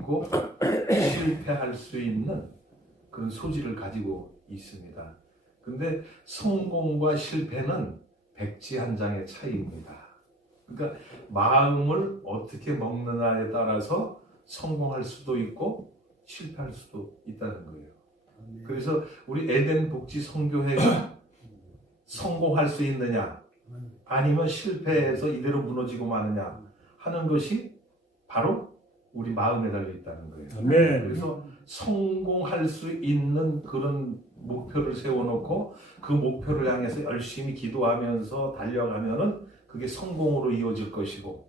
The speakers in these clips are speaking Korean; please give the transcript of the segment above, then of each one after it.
있고 실패할 수 있는 그런 소질을 가지고 있습니다. 근데 성공과 실패는 백지 한 장의 차이입니다. 그러니까 마음을 어떻게 먹느냐에 따라서 성공할 수도 있고 실패할 수도 있다는 거예요. 그래서 우리 에덴 복지 선교회가 성공할 수 있느냐 아니면 실패해서 이대로 무너지고 마느냐 하는 것이 바로 우리 마음에 달려 있다는 거예요. 아멘. 그래서 성공할 수 있는 그런 목표를 세워놓고 그 목표를 향해서 열심히 기도하면서 달려가면은 그게 성공으로 이어질 것이고,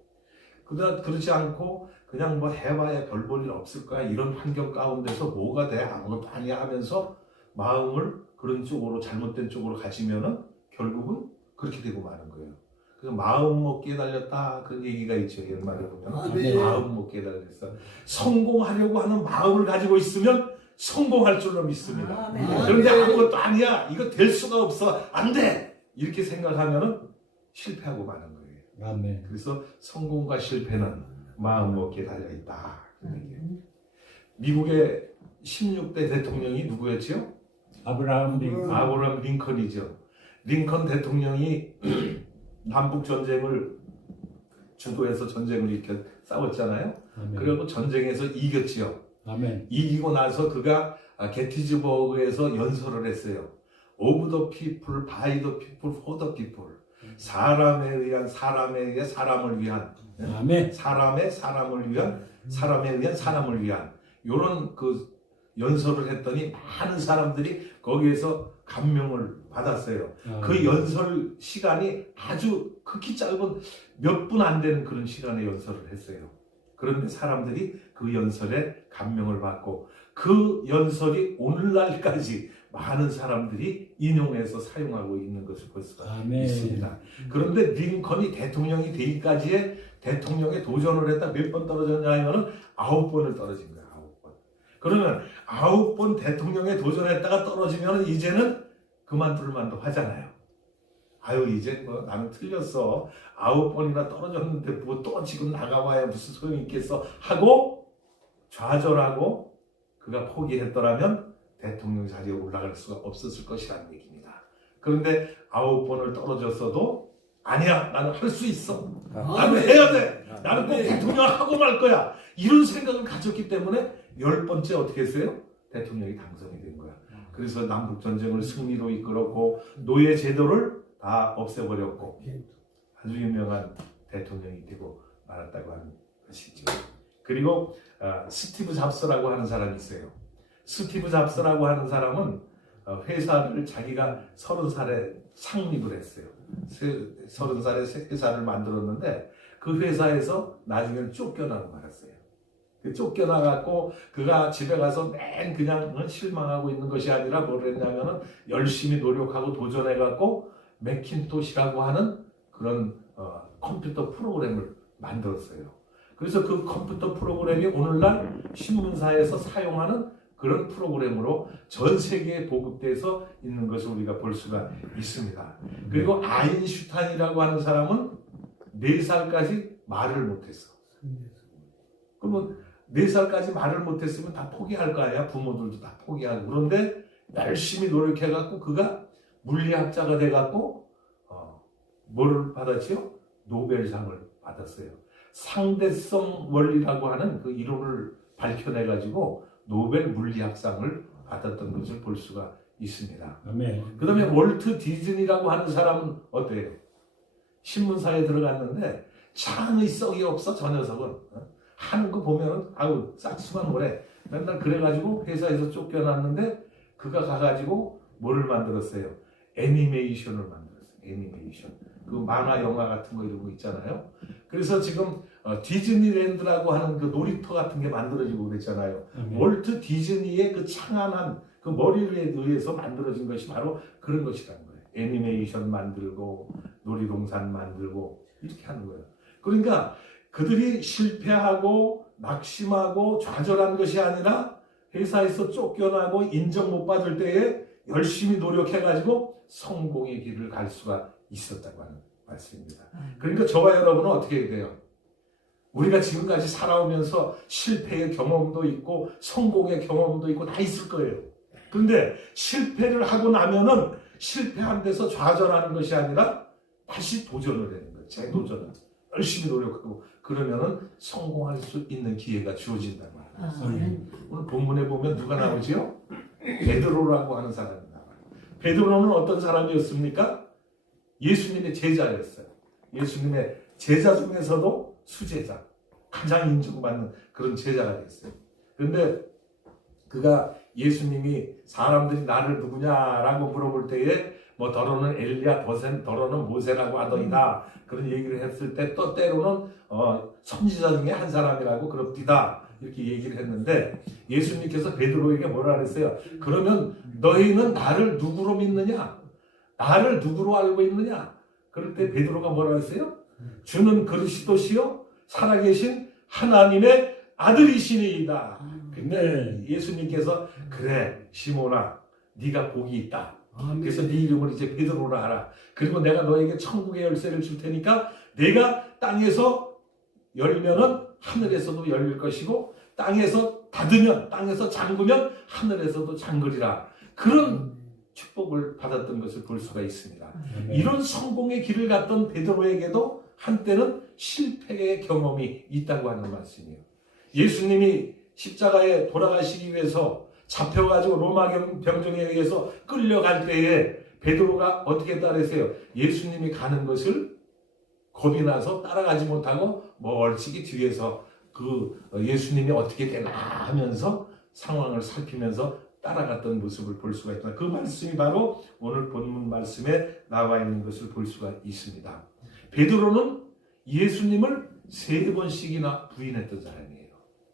그렇지 않고 그냥 뭐 해봐야 별 볼 일 없을 거야 이런 환경 가운데서 뭐가 돼 아무것도 아니야 하면서 마음을 그런 쪽으로 잘못된 쪽으로 가지면은 결국은 그렇게 되고 마는 거예요. 그래서 마음 먹기에 달렸다 그런 얘기가 있죠. 옛말에 보면 마음 먹기에 달렸어. 성공하려고 하는 마음을 가지고 있으면 성공할 줄로 믿습니다. 그런데 아무것도 아니야 이거 될 수가 없어 안 돼 이렇게 생각하면은 실패하고 마는 거예요. 아멘. 그래서 성공과 실패는 마음 먹기에 달려 있다. 미국의 16대 대통령이 누구였죠? 아브라함 링컨. 아브라함 링컨이죠. 링컨 대통령이 남북 전쟁을 주도해서 전쟁을 일으켜 싸웠잖아요. 아멘. 그리고 전쟁에서 이겼지요. 아멘. 이기고 나서 그가 게티즈버그에서 연설을 했어요. Of the people, by the people, for the people. 사람에 의한 사람을 위한 아멘. 사람을 위한 사람을 위한 이런 그 연설을 했더니 많은 사람들이 거기에서 감명을 받았어요. 그 연설 시간이 아주 극히 짧은 몇 분 안 되는 그런 시간에 연설을 했어요. 그런데 사람들이 그 연설에 감명을 받고 그 연설이 오늘날까지 많은 사람들이 인용해서 사용하고 있는 것을 볼 수가 아멘. 있습니다. 그런데 링컨이 대통령이 되기까지의 대통령에 도전을 했다 몇 번 떨어졌냐 하면은 9번을 떨어진 거야. 9번. 그러면 9번 대통령에 도전했다가 떨어지면 이제는 그만둘 만도 하잖아요. 아유 이제 뭐 나는 틀렸어. 9번이나 떨어졌는데 뭐 또 지금 나가봐야 무슨 소용이 있겠어 하고 좌절하고 그가 포기했더라면 대통령 자리에 올라갈 수가 없었을 것이라는 얘기입니다. 그런데 9번을 떨어졌어도 아니야 나는 할 수 있어. 나는 해야 돼. 나는 꼭 대통령을 하고 말 거야. 이런 생각을 가졌기 때문에 10번째 어떻게 했어요? 대통령이 당선이 된 거야. 그래서 남북전쟁을 승리로 이끌었고 노예 제도를 다 없애버렸고 아주 유명한 대통령이 되고 말았다고 하는 것이죠. 그리고 스티브 잡스라고 하는 사람이 있어요. 스티브 잡스라고 하는 사람은 회사를 자기가 30살에 창립을 했어요. 30살에 회사를 만들었는데 그 회사에서 나중에는 쫓겨나고 말았어요. 쫓겨나갖고 그가 집에 가서 맨 그냥 실망하고 있는 것이 아니라 뭘 했냐면은 열심히 노력하고 도전해갖고 매킨토시라고 하는 그런 컴퓨터 프로그램을 만들었어요. 그래서 그 컴퓨터 프로그램이 오늘날 신문사에서 사용하는 그런 프로그램으로 전 세계에 보급돼서 있는 것을 우리가 볼 수가 있습니다. 그리고 아인슈타인이라고 하는 사람은 4살까지 말을 못했어. 그러면 4살까지 말을 못했으면 다 포기할 거 아니야. 부모들도 다 포기하고. 그런데 열심히 노력해갖고 그가 물리학자가 돼갖고 뭐를 받았지요? 노벨상을 받았어요. 상대성 원리라고 하는 그 이론을 밝혀내가지고 노벨 물리학상을 받았던 것을 볼 수가 있습니다. 아멘. 그 다음에 월트 디즈니라고 하는 사람은 어때요? 신문사에 들어갔는데 창의 썩이 없어 저 녀석은. 하는 거 보면은 아우 싹수만 뭐래. 맨날 그래가지고 회사에서 쫓겨났는데 그가 가가지고 뭐를 만들었어요? 애니메이션을 만들었어요. 애니메이션. 그 만화 영화 같은 거 이런 거 있잖아요. 그래서 지금 디즈니랜드라고 하는 그 놀이터 같은 게 만들어지고 그랬잖아요. 월트 디즈니의 그 창안한 그 머리에 의해서 만들어진 것이 바로 그런 것이라는 거예요. 애니메이션 만들고 놀이동산 만들고 이렇게 하는 거예요. 그러니까 그들이 실패하고 낙심하고 좌절한 것이 아니라 회사에서 쫓겨나고 인정 못 받을 때에 열심히 노력해가지고 성공의 길을 갈 수가 있었다고 하는 말씀입니다. 그러니까 저와 여러분은 어떻게 해야 돼요? 우리가 지금까지 살아오면서 실패의 경험도 있고 성공의 경험도 있고 다 있을 거예요. 그런데 실패를 하고 나면은 실패한 데서 좌절하는 것이 아니라 다시 도전을 하는 거예요. 재도전을 열심히 노력하고 그러면은 성공할 수 있는 기회가 주어진단 말이에요. 오늘 본문에 보면 누가 나오지요? 베드로라고 하는 사람이 나와요. 베드로는 어떤 사람이었습니까? 예수님의 제자였어요. 예수님의 제자 중에서도 수제자, 가장 인정받는 그런 제자가 됐어요. 그런데 그가 예수님이 사람들이 나를 누구냐라고 물어볼 때에 뭐 더러는 엘리야, 더러는 모세라고 하더이다. 그런 얘기를 했을 때 또 때로는 선지자 중에 한 사람이라고 그럽디다. 이렇게 얘기를 했는데 예수님께서 베드로에게 뭐라 그랬어요? 그러면 너희는 나를 누구로 믿느냐? 나를 누구로 알고 있느냐? 그럴 때 베드로가 뭐라 했어요? 주는 그리스도시요 살아계신 하나님의 아들이시니이다. 근데 예수님께서 그래 시몬아 네가 복이 있다. 그래서 네 이름을 이제 베드로라 하라. 그리고 내가 너에게 천국의 열쇠를 줄 테니까 내가 땅에서 열면은 하늘에서도 열릴 것이고 땅에서 닫으면 땅에서 잠그면 하늘에서도 잠그리라. 그런 축복을 받았던 것을 볼 수가 있습니다. 이런 성공의 길을 갔던 베드로에게도 한때는 실패의 경험이 있다고 하는 말씀이에요. 예수님이 십자가에 돌아가시기 위해서 잡혀가지고 로마 병정에 의해서 끌려갈 때에 베드로가 어떻게 따르세요? 예수님이 가는 것을 겁이 나서 따라가지 못하고 멀찍이 뒤에서 그 예수님이 어떻게 되나 하면서 상황을 살피면서 따라갔던 모습을 볼 수가 있다. 그 말씀이 바로 오늘 본문 말씀에 나와 있는 것을 볼 수가 있습니다. 베드로는 예수님을 3번씩이나 부인했던 사람이에요.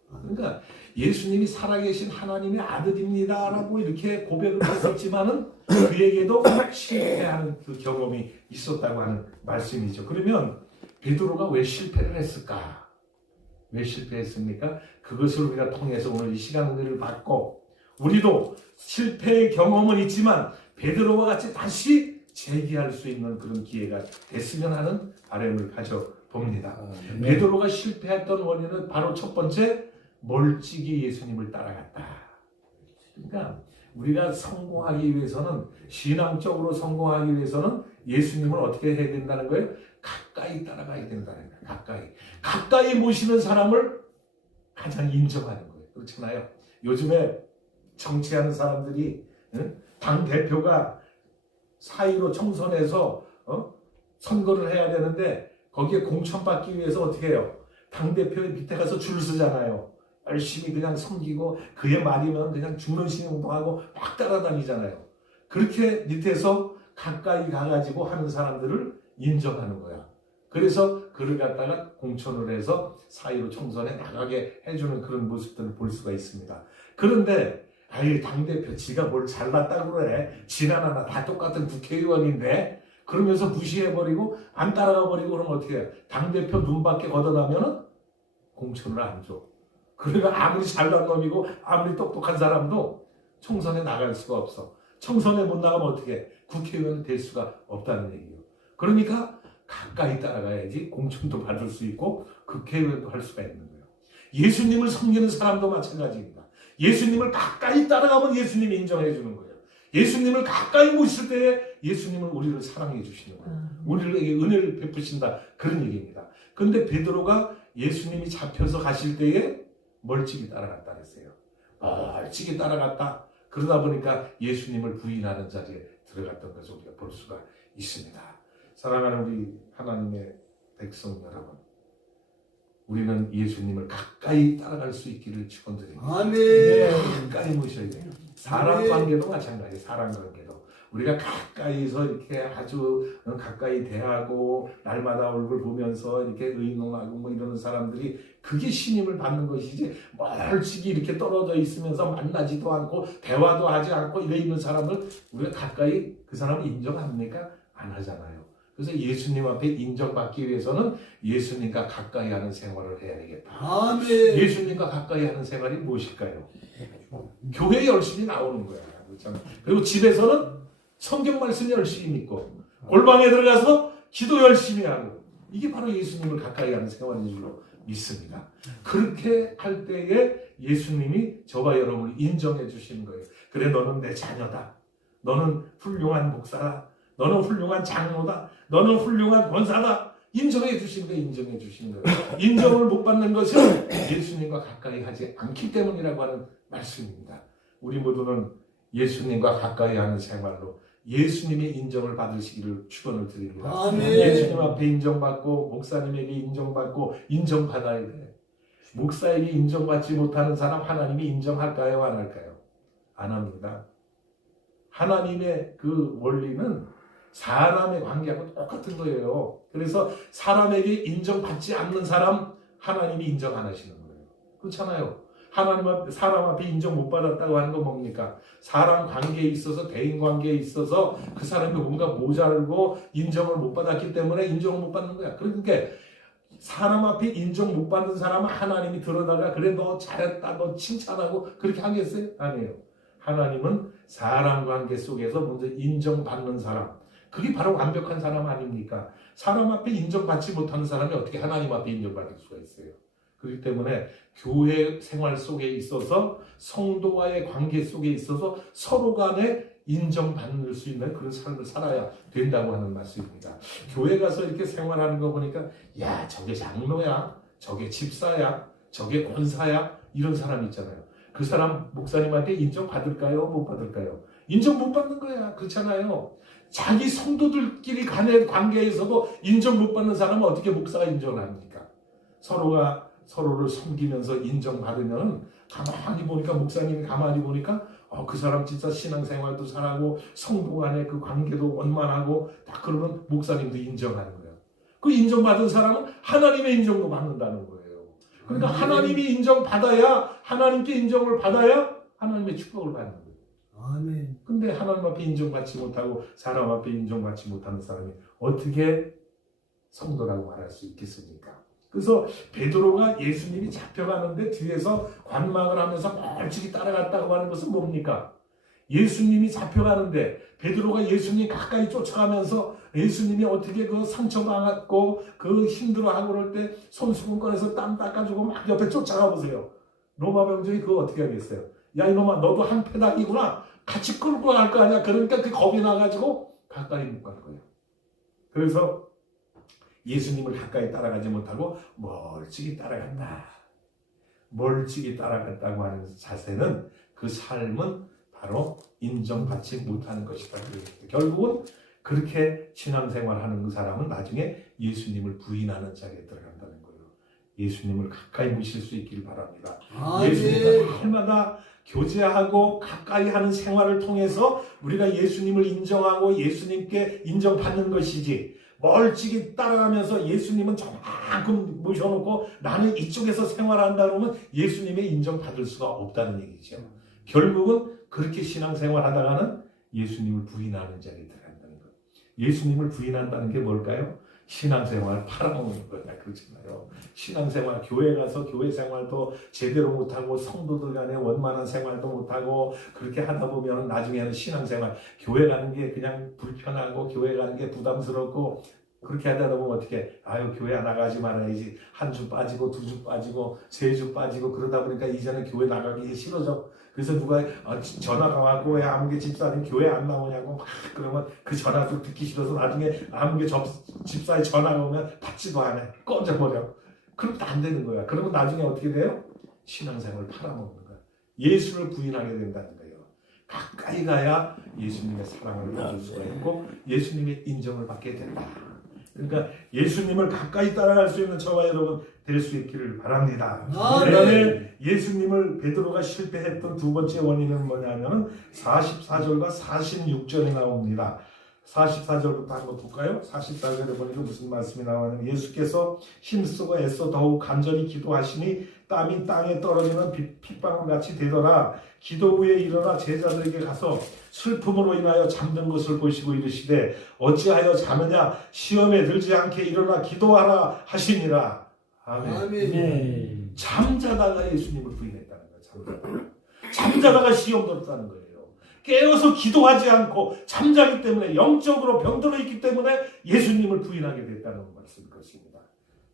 그러니까 예수님이 살아계신 하나님의 아들입니다라고 이렇게 고백을 했었지만은 그에게도 실패하는 그 경험이 있었다고 하는 말씀이죠. 그러면 베드로가 왜 실패를 했을까? 왜 실패했습니까? 그것을 우리가 통해서 오늘 이 시간을 받고 우리도 실패의 경험은 있지만 베드로와 같이 다시 재기할 수 있는 그런 기회가 됐으면 하는 바람을 가져봅니다. 베드로가 실패했던 원인은 바로 첫 번째 멀찍이 예수님을 따라갔다. 그러니까 우리가 성공하기 위해서는 신앙적으로 성공하기 위해서는 예수님을 어떻게 해야 된다는 거예요? 가까이 따라가야 된다는 거예요. 가까이 모시는 사람을 가장 인정하는 거예요. 그렇잖아요. 요즘에 정치하는 사람들이 당 대표가 사이로 총선에서 선거를 해야 되는데 거기에 공천받기 위해서 어떻게 해요? 당 대표의 밑에 가서 줄 서잖아요. 열심히 그냥 섬기고 그의 말이면 그냥 죽는 신용도 막 따라다니잖아요. 그렇게 밑에서 가까이 가가지고 하는 사람들을 인정하는 거야. 그래서 그를 갖다가 공천을 해서 사이로 총선에 나가게 해주는 그런 모습들을 볼 수가 있습니다. 그런데 당대표 지가 뭘 잘났다고 그래. 지나나 다 똑같은 국회의원인데 그러면서 무시해버리고 안 따라가버리고 그러면 어떻게 해? 당대표 눈밖에 걷어나면은 공천을 안 줘. 그러니까 아무리 잘난 놈이고 아무리 똑똑한 사람도 총선에 나갈 수가 없어. 총선에 못 나가면 어떻게 해? 국회의원이 될 수가 없다는 얘기예요. 그러니까 가까이 따라가야지 공천도 받을 수 있고 국회의원도 할 수가 있는 거예요. 예수님을 섬기는 사람도 마찬가지입니다. 예수님을 가까이 따라가면 예수님이 인정해 주는 거예요. 예수님을 가까이 모실 때에 예수님은 우리를 사랑해 주시는 거예요. 우리에게 은혜를 베푸신다. 그런 얘기입니다. 그런데 베드로가 예수님이 잡혀서 가실 때에 멀찍이 따라갔다 그랬어요. 멀찍이 따라갔다. 그러다 보니까 예수님을 부인하는 자리에 들어갔던 것을 우리가 볼 수가 있습니다. 사랑하는 우리 하나님의 백성 여러분, 우리는 예수님을 가까이 따라갈 수 있기를 축원드립니다. 아멘. 가까이 모셔야 돼요. 사람 관계도 마찬가지예요. 사람 관계도 우리가 가까이서 이렇게 아주 가까이 대하고 날마다 얼굴 보면서 이렇게 의논하고 뭐 이러는 사람들이 그게 신임을 받는 것이지, 멀찍이 이렇게 떨어져 있으면서 만나지도 않고 대화도 하지 않고 이래 있는 사람을 우리가 가까이 그 사람을 인정합니까? 안 하잖아요. 그래서 예수님 앞에 인정받기 위해서는 예수님과 가까이 하는 생활을 해야 되겠다. 아멘. 예수님과 가까이 하는 생활이 무엇일까요? 교회에 열심히 나오는 거야. 그렇잖아요. 그리고 집에서는 성경 말씀 열심히 믿고 골방에 들어가서 기도 열심히 하고, 이게 바로 예수님을 가까이 하는 생활인 줄로 믿습니다. 그렇게 할 때에 예수님이 저와 여러분을 인정해 주시는 거예요. 그래, 너는 내 자녀다. 너는 훌륭한 목사다. 너는 훌륭한 장로다. 너는 훌륭한 권사다. 인정해 주신 거예요. 인정해 주신 거예요. 인정을 못 받는 것은 예수님과 가까이 하지 않기 때문이라고 하는 말씀입니다. 우리 모두는 예수님과 가까이 하는 생활로 예수님의 인정을 받으시기를 축원을 드립니다. 아멘. 예수님 앞에 인정받고 목사님에게 인정받고 인정받아야 돼. 목사에게 인정받지 못하는 사람 하나님이 인정할까요? 안 할까요? 안 합니다. 하나님의 그 원리는 사람의 관계하고 똑같은 거예요. 그래서 사람에게 인정받지 않는 사람 하나님이 인정 안 하시는 거예요. 그렇잖아요. 사람 앞에 인정 못 받았다고 하는 건 뭡니까? 사람 관계에 있어서, 대인 관계에 있어서 그 사람이 뭔가 모자르고 인정을 못 받았기 때문에 인정을 못 받는 거야. 그러니까 사람 앞에 인정 못 받는 사람은 하나님이 들어다가 그래 너 잘했다, 너 칭찬하고 그렇게 하겠어요? 아니에요. 하나님은 사람 관계 속에서 먼저 인정받는 사람, 그게 바로 완벽한 사람 아닙니까? 사람 앞에 인정받지 못하는 사람이 어떻게 하나님 앞에 인정받을 수가 있어요? 그렇기 때문에 교회 생활 속에 있어서 성도와의 관계 속에 있어서 서로 간에 인정받을 수 있는 그런 삶을 살아야 된다고 하는 말씀입니다. 교회 가서 이렇게 생활하는 거 보니까 야, 저게 장로야, 저게 집사야, 저게 권사야, 이런 사람 있잖아요. 그 사람 목사님한테 인정받을까요? 못 받을까요? 인정 못 받는 거야. 그렇잖아요. 자기 성도들끼리 간의 관계에서도 인정 못 받는 사람은 어떻게 목사가 인정을 합니까? 서로가 서로를 섬기면서 인정받으면 가만히 보니까, 목사님이 가만히 보니까 그 사람 진짜 신앙생활도 잘하고 성도 간의 그 관계도 원만하고 딱 그러면 목사님도 인정하는 거예요. 그 인정받은 사람은 하나님의 인정도 받는다는 거예요. 그러니까 하나님이 인정받아야, 하나님께 인정을 받아야 하나님의 축복을 받는 거예요. 아멘. 근데 하나님 앞에 인정받지 못하고 사람 앞에 인정받지 못하는 사람이 어떻게 성도라고 말할 수 있겠습니까? 그래서 베드로가 예수님이 잡혀가는데 뒤에서 관망을 하면서 멀찍이 따라갔다고 하는 것은 뭡니까? 예수님이 잡혀가는데 베드로가 예수님 가까이 쫓아가면서 예수님이 어떻게 그 상처받았고 그 힘들어하고 그럴 때 손수건 꺼내서 땀 닦아주고 막 옆에 쫓아가 보세요. 로마 병정이 그거 어떻게 하겠어요? 야, 이놈아, 너도 한 패당이구나. 같이 끌고 갈 거 아니야. 그러니까 그 겁이 나가지고 가까이 못 갈 거예요. 그래서 예수님을 가까이 따라가지 못하고 멀찍이 따라간다. 멀찍이 따라갔다고 하는 자세는, 그 삶은 바로 인정받지 못하는 것이다. 결국은 그렇게 신앙생활하는 그 사람은 나중에 예수님을 부인하는 자리에 들어간다는 거예요. 예수님을 가까이 모실 수 있길 바랍니다. 예수님과 날마다 교제하고 가까이 하는 생활을 통해서 우리가 예수님을 인정하고 예수님께 인정받는 것이지, 멀찍이 따라가면서 예수님은 저만큼 모셔놓고 나는 이쪽에서 생활한다 그러면 예수님의 인정받을 수가 없다는 얘기죠. 결국은 그렇게 신앙생활 하다가는 예수님을 부인하는 자리에 들어간다는 거예요. 예수님을 부인한다는 게 뭘까요? 신앙생활 팔아먹는 거야. 그렇잖아요. 신앙생활, 교회 가서 교회 생활도 제대로 못하고 성도들 간에 원만한 생활도 못하고 그렇게 하다 보면 나중에는 신앙생활, 교회 가는 게 그냥 불편하고 교회 가는 게 부담스럽고 그렇게 하다 보면 어떻게, 아유, 교회 안 나가지 말아야지. 한 주 빠지고 두 주 빠지고 세 주 빠지고 그러다 보니까 이제는 교회 나가기 싫어져. 그래서 누가 전화가 왔고 왜 아무개 집사님 교회 안 나오냐고 막 그러면 그 전화도 듣기 싫어서 나중에 아무개 집사의 전화가 오면 받지도 않아. 꺼져버려. 그럼 안 되는 거야. 그러면 나중에 어떻게 돼요? 신앙생활을 팔아먹는 거야. 예수를 부인하게 된다는 거예요. 가까이 가야 예수님의 사랑을 받을 수가 있고 예수님의 인정을 받게 된다. 그러니까 예수님을 가까이 따라갈 수 있는 저와 여러분 될 수 있기를 바랍니다. 그다음에 예수님을 베드로가 실패했던 두 번째 원인은 뭐냐면 44절과 46절이 나옵니다. 44절부터 한번 볼까요? 44절에 보니까 무슨 말씀이 나오냐면, 예수께서 힘쓰고 애써 더욱 간절히 기도하시니 땀이 땅에 떨어지는 핏방울같이 되더라. 기도 후에 일어나 제자들에게 가서 슬픔으로 인하여 잠든 것을 보시고 이르시되 어찌하여 자느냐, 시험에 들지 않게 일어나 기도하라 하시니라. 아멘. 아멘. 잠자다가 예수님을 부인했다는 거예요. 잠자다가 시험 들었다는 거예요. 깨어서 기도하지 않고 잠자기 때문에, 영적으로 병들어 있기 때문에 예수님을 부인하게 됐다는 말씀일 것입니다.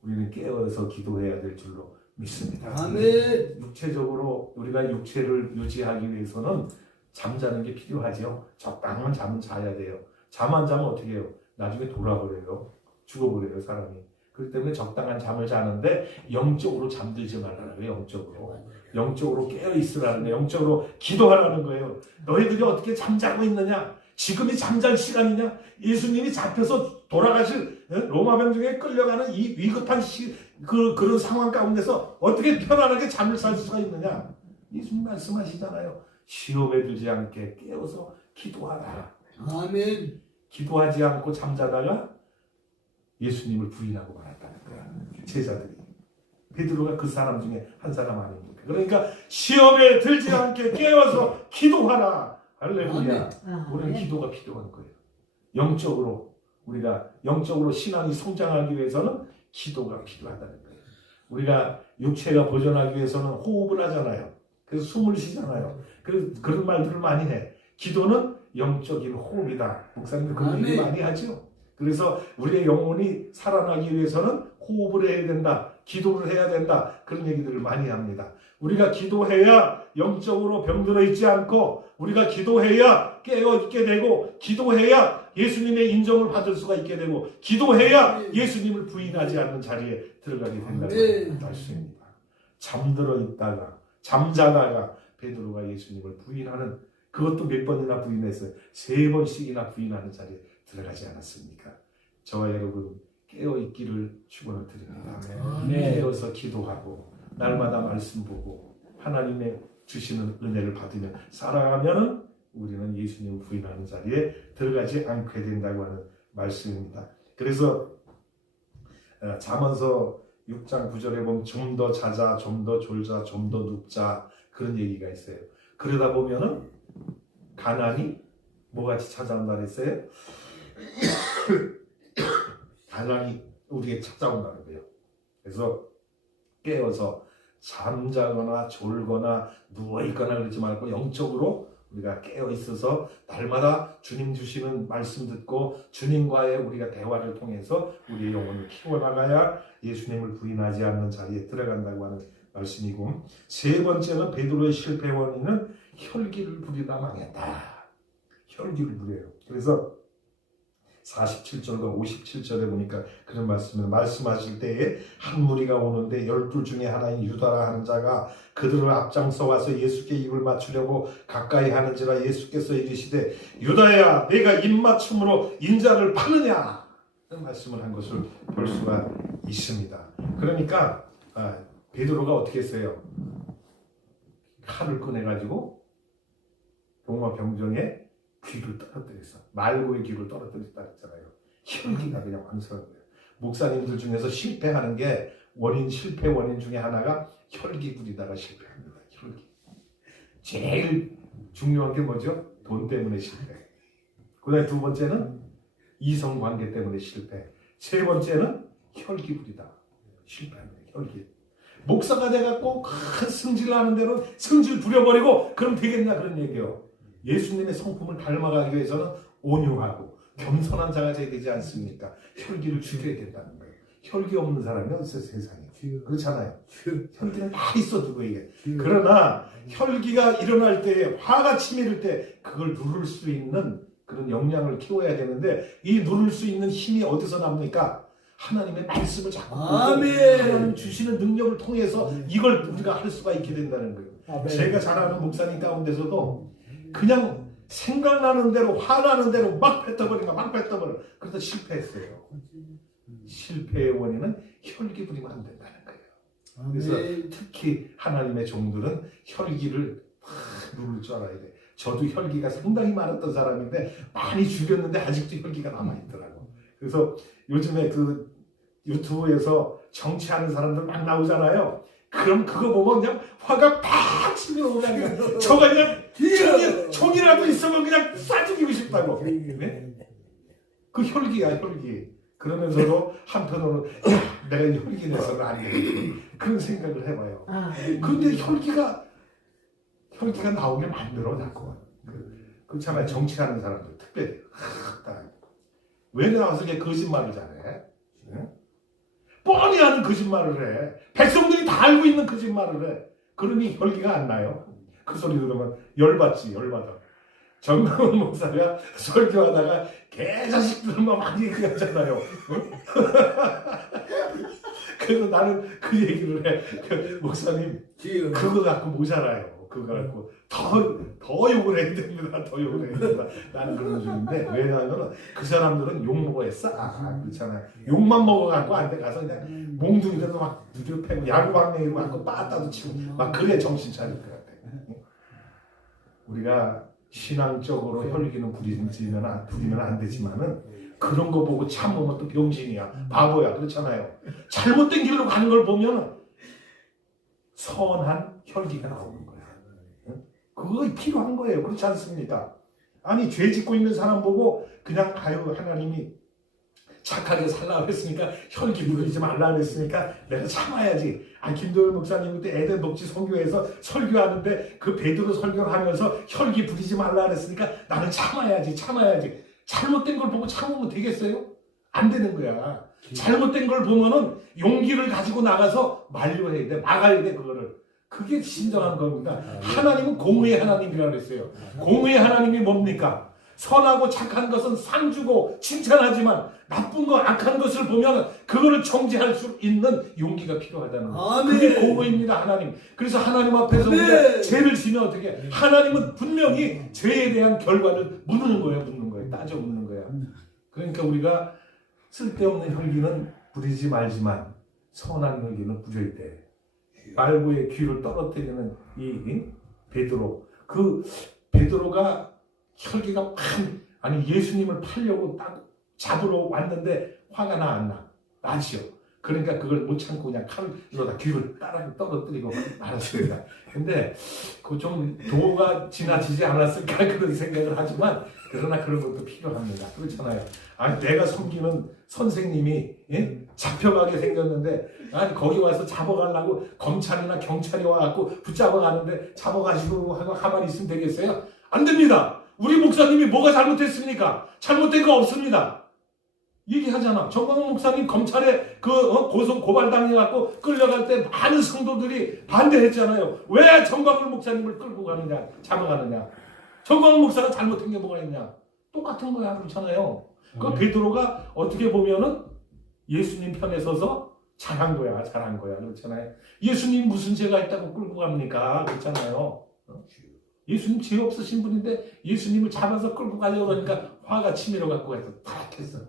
우리는 깨어서 기도해야 될 줄로 믿습니다. 아멘. 육체적으로 우리가 육체를 유지하기 위해서는 잠자는 게 필요하죠. 적당한 잠은 자야 돼요. 잠 안 자면 어떻게 해요? 나중에 돌아버려요. 죽어버려요, 사람이. 그렇기 때문에 적당한 잠을 자는데 영적으로 잠들지 말라는 거예요. 영적으로 깨어 있으라는 거예요. 영적으로 기도하라는 거예요. 너희들이 어떻게 잠자고 있느냐? 지금이 잠잘 시간이냐? 예수님이 잡혀서 돌아가실 로마 병정에 끌려가는 이 위급한 그런 상황 가운데서 어떻게 편안하게 잠을 잘 수가 있느냐? 예수님 말씀하시잖아요. 시험에 들지 않게 깨어서 기도하라. 아멘. 기도하지 않고 잠자다가 예수님을 부인하고 말았다는 거야. 제자들이. 베드로가 그 사람 중에 한 사람 아닙니까? 그러니까 시험에 들지 않게 깨어서 기도하라. 할렐루야. 우리는 기도가 필요한 거예요. 우리가 영적으로 신앙이 성장하기 위해서는 기도가 필요하다는 거예요. 우리가 육체가 보존하기 위해서는 호흡을 하잖아요. 그래서 숨을 쉬잖아요. 그런 말들을 많이 해. 기도는 영적인 호흡이다. 목사님도 그런 얘기 많이 하죠. 그래서 우리의 영혼이 살아나기 위해서는 호흡을 해야 된다. 기도를 해야 된다. 그런 얘기들을 많이 합니다. 우리가 기도해야 영적으로 병들어 있지 않고 우리가 기도해야 깨어 있게 되고 기도해야 예수님의 인정을 받을 수가 있게 되고 기도해야 예수님을 부인하지 않는 자리에 들어가게 된다는 말씀입니다. 잠들어 있다가 잠자다가 베드로가 예수님을 부인하는 그것도 몇 번이나 부인했어요. 3번씩이나 부인하는 자리에 들어가지 않았습니까? 저와 여러분 깨어 있기를 축원을 드립니다. 깨어서 기도하고 날마다 말씀 보고 하나님의 주시는 은혜를 받으며 살아가면은 우리는 예수님을 부인하는 자리에 들어가지 않게 된다고 하는 말씀입니다. 그래서 잠언서 6장 9절에 보면 좀 더 자자, 좀 더 졸자, 좀 더 눕자 그런 얘기가 있어요. 그러다 보면은 가난이 뭐같이 찾아온다 그랬어요? 가난이 우리에게 찾아온다는 거예요. 그래서 깨어서 잠자거나 졸거나 누워있거나 그러지 말고 영적으로 우리가 깨어 있어서 날마다 주님 주시는 말씀 듣고 주님과의 우리가 대화를 통해서 우리의 영혼을 키워나가야 예수님을 부인하지 않는 자리에 들어간다고 하는 말씀이고, 3번째는 베드로의 실패 원인은 혈기를 부리다 망했다. 혈기를 부려요. 그래서 47절과 57절에 보니까 그런 말씀을 말씀하실 때에 한 무리가 오는데 12 중에 하나인 유다라 하는 자가 그들을 앞장서 와서 예수께 입을 맞추려고 가까이 하는지라 예수께서 이르시되 유다야 내가 입맞춤으로 인자를 파느냐 이런 말씀을 한 것을 볼 수가 있습니다. 그러니까 베드로가 어떻게 했어요? 칼을 꺼내가지고 로마 병정에 귀를 떨어뜨렸어. 말고의 귀를 떨어뜨렸다 했잖아요. 혈기가 그냥 왕성한 거예요. 목사님들 중에서 실패하는 게 실패 원인 중에 하나가 혈기 부리다가 실패합니다. 혈기. 제일 중요한 게 뭐죠? 돈 때문에 실패. 그다음에 2번째는 이성 관계 때문에 실패. 3번째는 혈기 부리다. 실패합니다. 혈기. 목사가 돼갖고 큰 승질나는 대로 승질 부려버리고 그럼 되겠냐 그런 얘기요. 예수님의 성품을 닮아가기 위해서는 온유하고 겸손한 자가 되어야 되지 않습니까? 혈기를 죽여야 된다는 거예요. 혈기 없는 사람이 어딨어요 세상에. 그렇잖아요. 혈기는 다 있어 누구에게. 그러나 혈기가 일어날 때 화가 치밀을 때 그걸 누를 수 있는 그런 역량을 키워야 되는데 이 누를 수 있는 힘이 어디서 납니까? 하나님의 말씀을 자꾸 하나님 주시는 능력을 통해서 이걸 우리가 할 수가 있게 된다는 거예요. 아멘. 제가 잘 아는 목사님 가운데서도 그냥 생각나는 대로 화나는 대로 막 뱉어버려. 그래서 실패했어요. 실패의 원인은 혈기 부리면 안 된다는 거예요. 그래서 특히 하나님의 종들은 혈기를 누를 줄 알아야 돼. 저도 혈기가 상당히 많았던 사람인데 많이 죽였는데 아직도 혈기가 남아있더라고. 그래서 요즘에 그 유튜브에서 정치하는 사람들 막 나오잖아요. 그럼 그거 보면 그냥 화가 팍 치면 그냥 저가 그냥 총이라도 있으면 그냥 쏴 죽이고 싶다고. 네? 그 혈기야 혈기. 그러면서도 한편으로는 내가 혈기 내서는 안 되겠다 그런 생각을 해봐요. 그런데 혈기가 나오게 만들어 자꾸. 그렇잖아요. 정치하는 사람들 특별히 왜 나와서 이렇게 거짓말을 잘해? 네? 뻔히 아는 거짓말을 해. 백성들이 다 알고 있는 거짓말을 해. 그러니 혈기가 안 나요. 그 소리 들으면 열받지, 열받아. 정강훈 목사가 설교하다가 개자식들만 많이 얘기하잖아요. 응? 그래서 나는 그 얘기를 해. 그 목사님, 그거 갖고 모자라요. 그거 갖고 더 욕을 해야 됩니다. 더 욕을 해야 됩니다. 나는 그런 중인데, 왜냐하면 그 사람들은 욕 먹어야 싸. 그렇잖아요. 욕만 먹어갖고 안 돼. 가서 그냥 몽둥이라도 막 두드려 패고 야구방망이로 막 빠따도 치고 막 그래 정신 차릴 것 같아. 우리가 신앙적으로 혈기는 부리면 안 되지만은 그런 거 보고 참으면 또 병신이야. 바보야. 그렇잖아요. 잘못된 길로 가는 걸 보면 선한 혈기가 나오는 거야. 그거 필요한 거예요. 그렇지 않습니까? 아니 죄 짓고 있는 사람 보고 그냥 아유 하나님이 착하게 살라고 했으니까 혈기 부리지 말라고 했으니까 내가 참아야지. 김도열 목사님 그때 에덴 녹지 선교에서 설교하는데 그 베드로 설교를 하면서 혈기 부리지 말라고 했으니까 나는 참아야지. 잘못된 걸 보고 참으면 되겠어요? 안 되는 거야. 잘못된 걸 보면은 용기를 가지고 나가서 만류해야 돼. 막아야 돼 그거를. 그게 진정한 겁니다. 하나님은 공의의 하나님이라고 그랬어요. 공의의 하나님이 뭡니까? 선하고 착한 것은 상 주고 칭찬하지만 나쁜 거 악한 것을 보면 그거를 정죄할 수 있는 용기가 필요하다는 거예요. 그게 공의입니다. 하나님. 그래서 하나님 앞에서 우리가 죄를 지면 어떻게 해? 하나님은 분명히 죄에 대한 결과를 묻는 거예요. 따져 묻는 거야. 그러니까 우리가 쓸데없는 혈기는 부리지 말지만 선한 혈기는 부려야 돼. 말고의 귀를 떨어뜨리는 이 베드로. 그 베드로가 혈기가 아니 예수님을 팔려고 딱 잡으러 왔는데 화가 나 안 나? 나지요. 그러니까 그걸 못 참고 그냥 칼로 다 귀를 떨어뜨리고 말았습니다. 근데 그 좀 도가 지나치지 않았을까 그런 생각을 하지만 그러나 그런 것도 필요합니다. 그렇잖아요. 내가 섬기는 선생님이 잡혀가게 생겼는데 거기 와서 잡아가려고 검찰이나 경찰이 와갖고 붙잡아가는데 잡아가시고 하고 가만히 있으면 되겠어요? 안 됩니다. 우리 목사님이 뭐가 잘못했습니까? 잘못된 거 없습니다. 얘기하잖아. 정광훈 목사님 검찰에 고발당해갖고 끌려갈 때 많은 성도들이 반대했잖아요. 왜 정광훈 목사님을 끌고 가느냐, 잡아가느냐. 정광훈 목사가 잘못한 게 뭐가 있냐. 똑같은 거야. 그렇잖아요. 그 베드로가 어떻게 보면은 예수님 편에 서서 잘한 거야. 그렇잖아요. 예수님 무슨 죄가 있다고 끌고 갑니까? 그렇잖아요. 예수님 죄 없으신 분인데 예수님을 잡아서 끌고 가려고 그러니까 화가 치밀어 갖고 해서 탁 했어.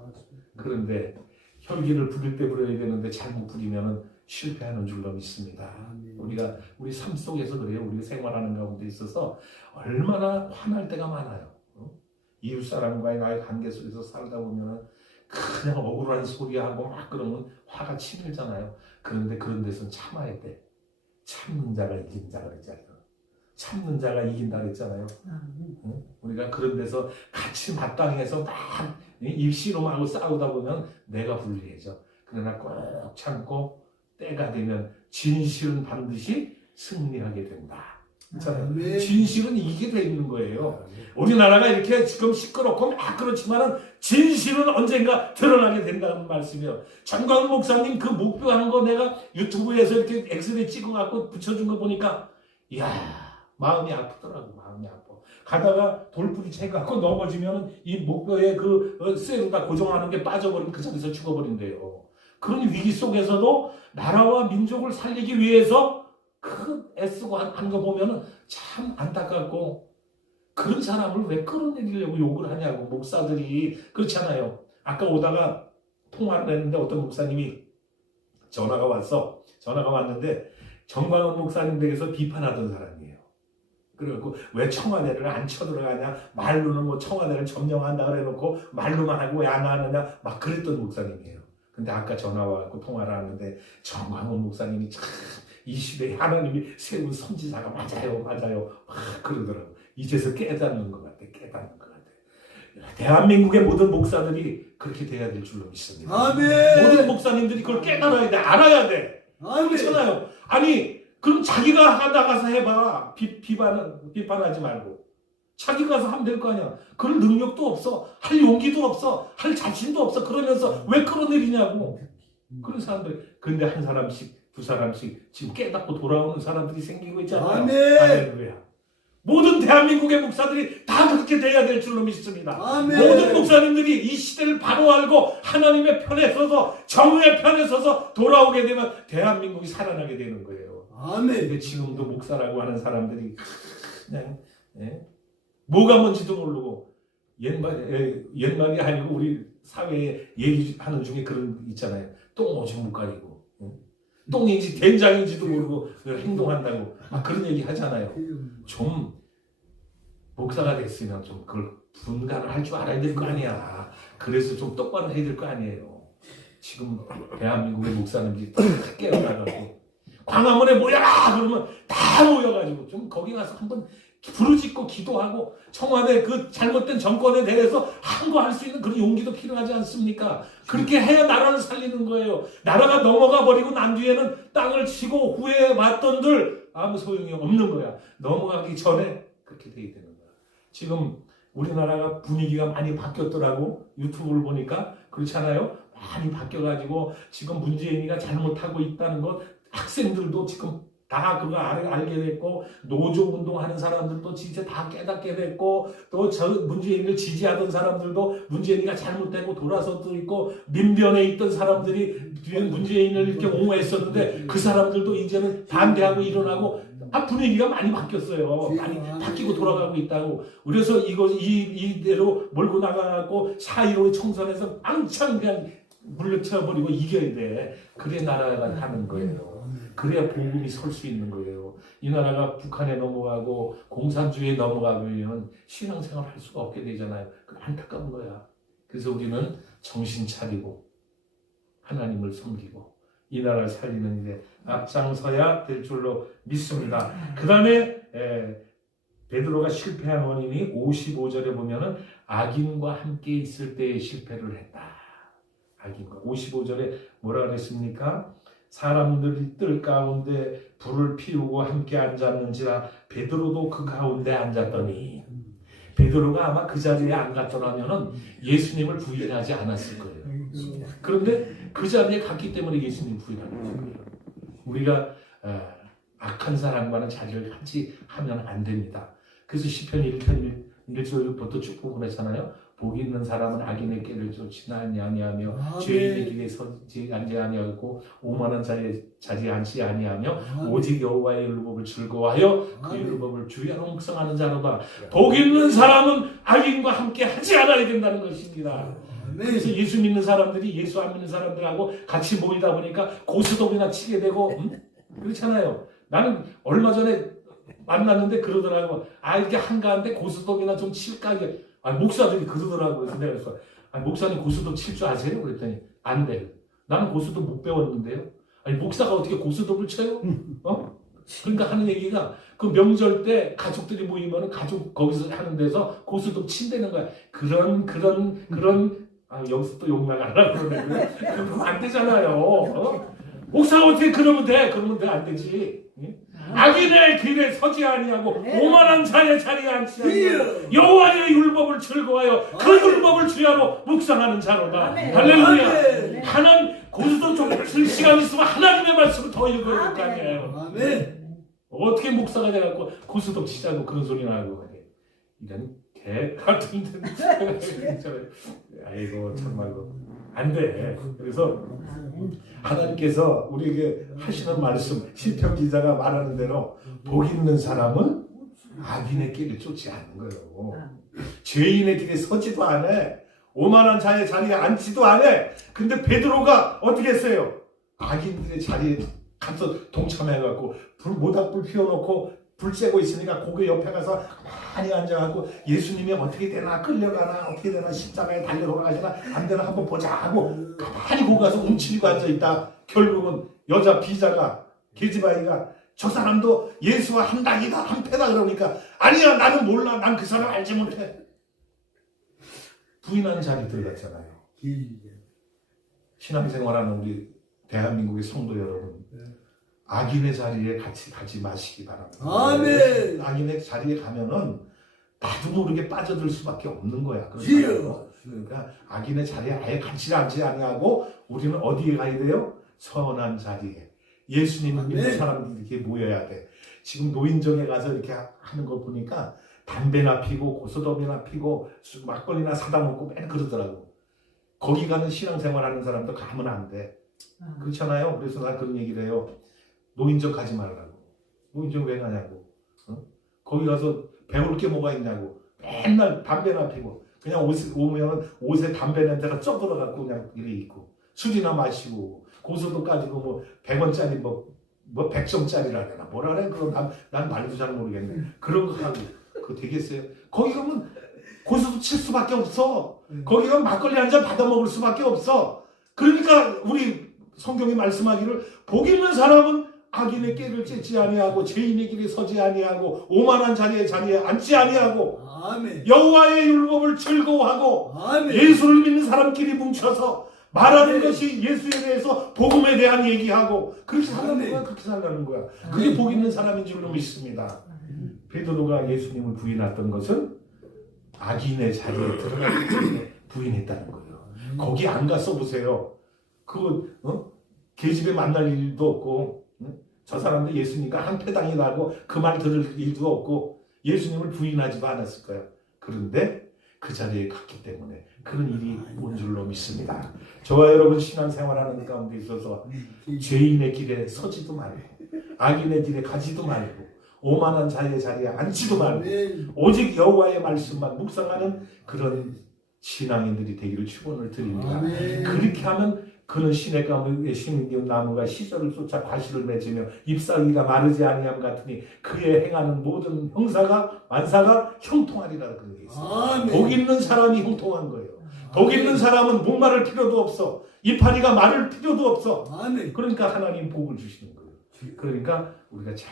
그런데 혈기를 부릴 때 부려야 되는데 잘못 부리면 실패하는 줄로 믿습니다. 우리가 우리 삶 속에서 그래요. 우리가 생활하는 가운데 있어서 얼마나 화날 때가 많아요. 이웃 사람과의 나의 관계 속에서 살다 보면은 그냥 억울한 소리하고 막 그러면 화가 치밀잖아요. 그런데 그런 데서는 참아야 돼. 참는 자가 이긴 자가 그랬잖아요. 참는 자가 이긴다 그랬잖아요. 우리가 그런 데서 같이 마땅해서 막 입씨름하고 싸우다 보면 내가 불리해져. 그러나 꼭 참고 때가 되면 진실은 반드시 승리하게 된다. 그렇잖아요. 진실은 이게 돼 있는 거예요. 우리나라가 이렇게 지금 시끄럽고 막 그렇지만은 진실은 언젠가 드러나게 된다는 말씀이에요. 정광훈 목사님 그 목표하는 거 내가 유튜브에서 이렇게 엑스레이 찍어갖고 붙여준 거 보니까 이야 마음이 아프더라고. 마음이 아파. 가다가 돌부리 채갖고 넘어지면 이 목뼈에 쇠로 다 고정하는 게 빠져버리면 그 자리에서 죽어버린대요. 그런 위기 속에서도 나라와 민족을 살리기 위해서 큰 애쓰고 한 거 보면은 참 안타깝고 그런 사람을 왜 끌어내리려고 욕을 하냐고 목사들이 그렇잖아요. 아까 오다가 통화를 했는데 어떤 목사님이 전화가 왔는데 정광훈 목사님 댁에서 비판하던 사람이에요. 그래갖고 왜 청와대를 안 쳐들어가냐, 말로는 뭐 청와대를 점령한다 그래놓고 말로만 하고 왜 안 하느냐 막 그랬던 목사님이에요. 근데 아까 전화 와갖고 통화를 하는데 정광훈 목사님이 참 이 시대에 하나님이 세운 선지자가 맞아요 막 그러더라고. 이제서 깨닫는 것 같아. 대한민국의 모든 목사들이 그렇게 돼야 될 줄로 믿습니다. 아멘. 모든 목사님들이 그걸 깨달아야 돼. 알아야 돼. 그렇잖아요. 아니 그럼 자기가 나가서 해봐. 비판하지 말고. 자기가 가서 하면 될 거 아니야. 그럴 능력도 없어. 할 용기도 없어. 할 자신도 없어. 그러면서 왜 끌어내리냐고. 그런 사람들. 근데 한 사람씩 두 사람씩 지금 깨닫고 돌아오는 사람들이 생기고 있잖아요. 아멘. 할렐루야. 모든 대한민국의 목사들이 다 그렇게 돼야 될 줄로 믿습니다. 아멘. 모든 목사님들이 이 시대를 바로 알고 하나님의 편에 서서 정의의 편에 서서 돌아오게 되면 대한민국이 살아나게 되는 거예요. 아멘. 근데 지금도 목사라고 하는 사람들이 그냥 뭐가 뭔지도 모르고 옛말이 아니고 우리 사회에 얘기하는 중에 그런 있잖아요. 똥 오줌 못 가리고 똥인지 된장인지도 모르고 행동한다고 그런 얘기 하잖아요. 좀 목사가 됐으면 좀 그걸 분간을 할 줄 알아야 될 거 아니야. 그래서 좀 똑바로 해야 될 거 아니에요. 지금 대한민국의 목사님들이 다 깨어나가고 광화문에 모여라 그러면 다 모여가지고 좀 거기 가서 한번 부르짖고 기도하고 청와대 그 잘못된 정권에 대해서 항거할 수 있는 그런 용기도 필요하지 않습니까? 그렇게 해야 나라를 살리는 거예요. 나라가 넘어가 버리고 난 뒤에는 땅을 치고 후회해봤던들 아무 소용이 없는 거야. 넘어가기 전에 그렇게 돼야 되는 거야. 지금 우리나라가 분위기가 많이 바뀌었더라고. 유튜브를 보니까 그렇잖아요. 많이 바뀌어가지고 지금 문재인이가 잘못하고 있다는 것 학생들도 지금 다 그거 알게 됐고 노조운동하는 사람들도 진짜 다 깨닫게 됐고 또 저 문재인을 지지하던 사람들도 문재인이가 잘못되고 돌아서도 있고 민변에 있던 사람들이 문재인을 이렇게 옹호했었는데 그 사람들도 이제는 반대하고 일어나고 분위기가 많이 바뀌었어요. 많이 바뀌고 돌아가고 있다고. 그래서 이대로 몰고 나가고 4.15 총선에서 왕창 그냥 물려쳐버리고 이겨야 돼. 그래 나라가 가는 거예요. 그래야 복음이 설 수 있는 거예요. 이 나라가 북한에 넘어가고 공산주의에 넘어가면 신앙생활 할 수가 없게 되잖아요. 그 안타까운 거야. 그래서 우리는 정신 차리고 하나님을 섬기고 이 나라를 살리는 일에 앞장서야 될 줄로 믿습니다. 그 다음에 베드로가 실패한 원인이 55절에 보면은 악인과 함께 있을 때에 실패를 했다. 악인과 55절에 뭐라 그랬습니까? 사람들이 뜰 가운데 불을 피우고 함께 앉았는지라 베드로도 그 가운데 앉았더니 베드로가 아마 그 자리에 안 갔더라면은 예수님을 부인하지 않았을 거예요. 그런데 그 자리에 갔기 때문에 예수님 부인하는 거예요. 우리가 악한 사람과는 자리를 같이 하면 안 됩니다. 그래서 시편 1편 1절부터 쭉 보고 그랬잖아요. 복이 있는 사람은 악인의 길을 쫓지나 아니하며 죄인의 길에 서지 아니하고 오만한 자리에 앉지 아니하며 오직 여호와의 율법을 즐거워하여 그 율법을 주야로 묵상하는 자로다. 복 있는 사람은 악인과 함께 하지 않아야 된다는 것입니다. 그래서 예수 믿는 사람들이 예수 안 믿는 사람들하고 같이 모이다 보니까 고스톱이나 치게 되고 그렇잖아요. 나는 얼마 전에 만났는데 그러더라고. 이렇게 한가한데 고스톱이나 좀 칠까? 목사들이 그러더라고요. 그래서 내가 그래서 목사님 고스톱 칠 줄 아세요? 그랬더니 안 돼요. 나는 고스톱 못 배웠는데요. 목사가 어떻게 고스톱을 쳐요? 그러니까 하는 얘기가 그 명절 때 가족들이 모이면 가족 거기서 하는 데서 고스톱 친다는 거야. 그런 여기서 또 욕 나가려고 그러네. 그러면 안 되잖아요. 목사가 어떻게 그러면 돼? 그러면 돼? 안 되지. 악인의 길에 서지 아니하고 오만한 자의 자리에 앉지 아니하고 여호와의 율법을 즐거워하여 그 율법을 주야로 묵상하는 자로다. 할렐루야. 하나님 고스톱 좀 쓸 시간 있으면 하나님의 말씀을 더 읽어야 될 거 아니에요. 어떻게 목사가 돼갖고 고스톱 치자고 그런 소리 나고 이런 개 같은 아이고 정말로 안 돼. 그래서 하나님께서 우리에게 하시는 말씀, 시편 기자가 말하는 대로 복 있는 사람은 악인의 길을 쫓지 않는 거예요. 죄인의 길에 서지도 않아. 오만한 자의 자리에 앉지도 않아. 근데 베드로가 어떻게 했어요? 악인들의 자리에 가서 동참해갖고 모닥불 피워놓고 불 쬐고 있으니까 고개 옆에 가서 많이 앉아갖고 예수님이 어떻게 되나 끌려가나 어떻게 되나 십자가에 달려 돌아가시나 안 되나 한번 보자 하고 가만히 거기 가서 움츠리고 앉아있다. 결국은 여자 비자가 계집아이가 저 사람도 예수와 한 닭이다 한 패다 그러니까 아니야 나는 몰라 난 그 사람 알지 못해. 부인하는 자리 들어갔잖아요. 신앙생활하는 우리 대한민국의 성도 여러분, 악인의 자리에 같이 가지 마시기 바랍니다. 아멘. 악인의 자리에 가면은 나도 모르게 빠져들 수밖에 없는 거야. 그렇죠? 그러니까 악인의 자리에 아예 같이 앉지 아니하고 우리는 어디에 가야 돼요? 선한 자리에. 예수님을 믿는 사람들이 이렇게 모여야 돼. 지금 노인정에 가서 이렇게 하는 거 보니까 담배나 피고 고소덤이나 피고 막걸리나 사다 먹고 맨 그러더라고. 거기 가는 신앙생활하는 사람도 가면 안 돼. 그렇잖아요. 그래서 난 그런 얘기를 해요. 노인정 가지 말라고. 노인정 왜 가냐고. 거기 가서 배울 게 뭐가 있냐고. 맨날 담배나 피고 그냥 오면 옷에 담배 냄새가 쩍 들어갖고 그냥 이래 있고 술이나 마시고 고소도 까지고 뭐 100원짜리 뭐 100점짜리라 그러나 뭐라 그래. 그거 난 말도 잘 모르겠네. 그런 거 하고 그거 되겠어요? 거기 가면 고소도 칠 수밖에 없어. 거기 가면 막걸리 한 잔 받아 먹을 수밖에 없어. 그러니까 우리 성경이 말씀하기를 복 있는 사람은 악인의 꾀를 째지 아니하고 죄인의 길에 서지 아니하고 오만한 자리에 앉지 아니하고 아멘. 여호와의 율법을 즐거워하고 아멘. 예수를 믿는 사람끼리 뭉쳐서 말하는 것이 예수에 대해서 복음에 대한 얘기하고 그렇게 살라는 거야. 그렇게 살라는 거야. 그게 복 있는 사람인 줄로 믿습니다. 베드로가 예수님을 부인했던 것은 악인의 자리에 들어가기 때문에 부인했다는 거예요. 거기 안 갔어 보세요. 그거 계집에 만날 일도 없고 저 사람도 예수님과 한패당이 나고 그 말 들을 일도 없고 예수님을 부인하지도 않았을 거예요. 그런데 그 자리에 갔기 때문에 그런 일이 온 줄로 믿습니다. 저와 여러분 신앙생활하는 가운데 있어서 죄인의 길에 서지도 말고 악인의 길에 가지도 말고 오만한 자리에 앉지도 말고 오직 여호와의 말씀만 묵상하는 그런 신앙인들이 되기를 축원을 드립니다. 그렇게 하면 그는 시냇 가운데 심기운 나무가 시절을 쫓아 과실을 맺으며 잎사귀가 마르지 아니함 같으니 그의 행하는 모든 만사가 형통하리라 그런 게 있어요. 복 있는 사람이 형통한 거예요. 복 있는 사람은 목마를 필요도 없어. 이파리가 마를 필요도 없어. 그러니까 하나님 복을 주시는 거예요. 그러니까 우리가 잘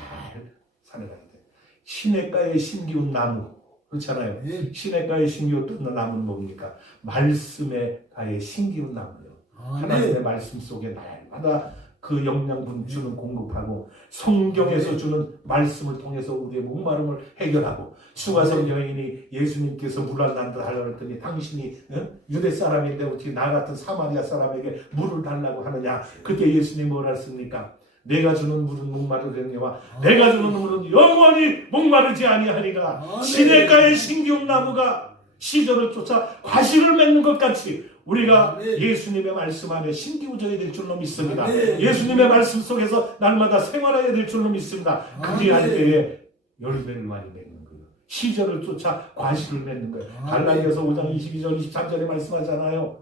살아가야 돼. 시냇가에 심기운 나무 그렇잖아요. 시냇가에 심기운 나무는 뭡니까? 말씀의 가에 심기운 나무예요. 하나님의 말씀 속에 날마다 그 영양분 주는 공급하고 성경에서 주는 말씀을 통해서 우리의 목마름을 해결하고 수가성 여인이 예수님께서 물 한 잔 달라고 했더니 당신이 유대 사람인데 어떻게 나 같은 사마리아 사람에게 물을 달라고 하느냐. 그때 예수님이 뭐라 했습니까? 내가 주는 물은 목마르려니와 내가 주는 물은 영원히 목마르지 아니하리라. 시냇가에 심기운 나무가 시절을 쫓아 과실을 맺는 것 같이 우리가 예수님의 말씀 안에 심기우져야 될 줄로 믿습니다. 예수님의 말씀 속에서 날마다 생활해야 될 줄로 믿습니다. 그리할 때에 열매를 많이 맺는 거예요. 시절을 쫓아 과실을 맺는 거예요. 갈라디아서 5장 22절 23절에 말씀하잖아요.